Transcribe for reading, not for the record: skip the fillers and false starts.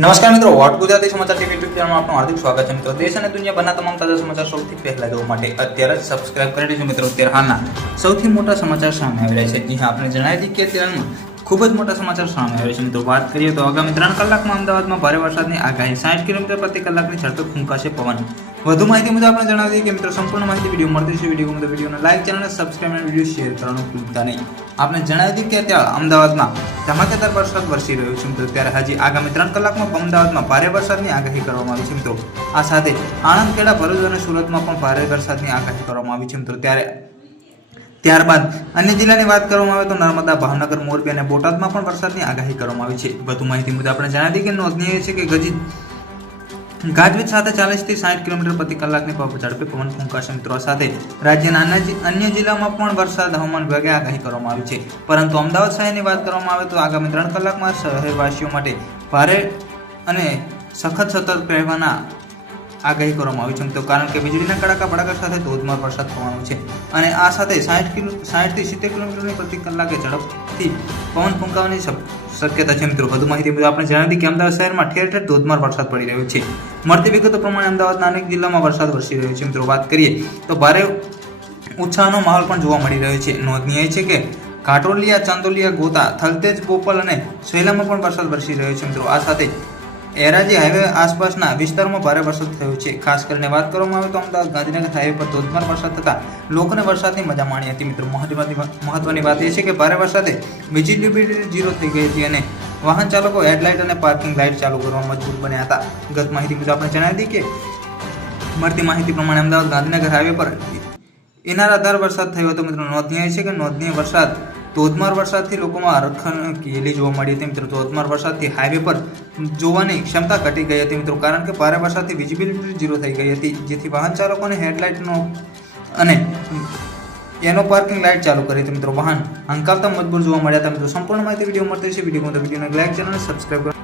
નમસ્કાર મિત્રો, વોટ ગુજરાતી સમાચાર ટીવી યુટ્યુબ ચેનલમાં આપનું હાર્દિક સ્વાગત છે મિત્રો। દેશ અને દુનિયાભરના તમામ તાજા સમાચાર સૌથી પહેલા જોવા માટે અત્યારે જ સબસ્ક્રાઇબ કરી દેજો મિત્રો। અત્યારે હાલના સૌથી મોટા સમાચાર સામે આવી રહ્યા છે। જી હા, આપણે જણાવી દઈએ કે અત્યારે ખૂબ જ મોટા સમાચાર સામે આવ્યા છે મિત્રો। વાત કરીએ તો આગામી 3 કલાકમાં અમદાવાદમાં ભારે વરસાદની આગાહી, 60 કિલોમીટર પ્રતિ કલાકની ઝડપે ફૂંકાશે પવન। વધુ માહિતી મુજબ આપણે જણાવી દઈએ કે મિત્રો સંપૂર્ણ માહિતી વિડીયો મળતી છે। વિડીયોને લાઈક, ચેનલને સબસ્ક્રાઇબ અને વિડીયો શેર કરવાનું ભૂલતા નહીં। આપણે જણાવી દઈએ કે અત્યારે અમદાવાદમાં ધમાકેદાર વરસાદ વરસી રહ્યો છે મિત્રો। ત્યારે હજી આગામી 3 કલાકમાં અમદાવાદમાં ભારે વરસાદની આગાહી કરવામાં આવી છે મિત્રો। આ સાથે આણંદ, ખેડા, ભરૂચ અને સુરતમાં પણ ભારે વરસાદની આગાહી કરવામાં આવી છે મિત્રો। ત્યારબાદ અન્ય જિલ્લાની વાત કરવામાં આવે તો નર્મદા, ભાવનગર, મોરબી અને બોટાદમાં પણ વરસાદની આગાહી કરવામાં આવી છે। વધુ માહિતી મુજબ આપણે જણાવી દઈએ કે નોંધનીય છે કે ગાજવીજ સાથે 40 થી 60 કિલોમીટર પ્રતિ કલાકની ઝડપે પવન ફૂંકાશે મિત્રો। સાથે રાજ્યના અન્ય જિલ્લામાં પણ વરસાદ હવામાન વિભાગે આગાહી કરવામાં આવી છે। પરંતુ અમદાવાદ શહેરની વાત કરવામાં આવે તો આગામી 3 કલાકમાં શહેરવાસીઓ માટે ભારે અને સખત સતર્ક રહેવાના આગાહી કરવામાં આવી છે મિત્રો। કારણ કે વીજળીના કડાકા ભડાકા સાથે ધોધમાર વરસાદ થવાનો છે અને આ સાથે 60 થી 70 કિલોમીટર પ્રતિ કલાકે ઝડપથી પવન ફૂંકાવાની શક્યતા છે મિત્રો। વધુ માહિતી મુજબ આપણે જણાવી દઈએ કે અમદાવાદ શહેરમાં ઠેર ઠેર ધોધમાર વરસાદ પડી રહ્યો છે। મળતી વિગતો પ્રમાણે અમદાવાદના અનેક જિલ્લામાં વરસાદ વરસી રહ્યો છે મિત્રો। વાત કરીએ તો ભારે ઉત્સાહનો માહોલ પણ જોવા મળી રહ્યો છે। નોંધનીય છે કે ઘાટોલિયા, ચાંદોલિયા, ગોતા, થલતેજ, બોપલ અને સોયલામાં પણ વરસાદ વરસી રહ્યો છે મિત્રો। આ સાથે એરાજી હાઈવે આસપાસના વિસ્તારોમાં ભારે વરસાદ થયો છે। ખાસ કરીને વાત કરવામાં આવે તો અમદાવાદ ગાંધીનગર હાઈવે પર ધોધમાર વરસાદ થતાં લોકોને વરસાદની મજા માણી હતી મિત્રો। મહત્વની વાત એ છે કે ભારે વરસાદે વીજળી બિલ 0 થઈ ગઈ હતી અને વાહન ચાલકો હેડલાઇટ અને પાર્કિંગ લાઇટ ચાલુ કરવા મજબૂર બન્યા હતા। ગત માહિતી મુજબ આપણે જણાવી દઈએ કે મળતી માહિતી પ્રમાણે અમદાવાદ ગાંધીનગર હાઈવે પર ઇનારાધાર વરસાદ થયો હતો મિત્રો। નોંધનીય વરસાદ ધોધમાર વરસાદથી લોકોમાં હરખન કેલી જોવા મળી હતી મિત્રો। ધોધમાર વરસાદથી હાઈવે પર જોવાની ક્ષમતા ઘટી ગઈ હતી મિત્રો। કારણ કે ભારે વરસાદથી વિઝિબિલિટી 0 થઈ ગઈ હતી, જેથી વાહન ચાલકોને હેડલાઇટનો અને એનો પાર્કિંગ લાઇટ ચાલુ કરી હતી મિત્રો। વાહન હંકાવતા મજબૂર જોવા મળ્યા હતા મિત્રો। સંપૂર્ણ માહિતી વિડીયો મળતી છે। વિડીયોને લાઈક, ચેનલને સબસ્ક્રાઇબ કરો।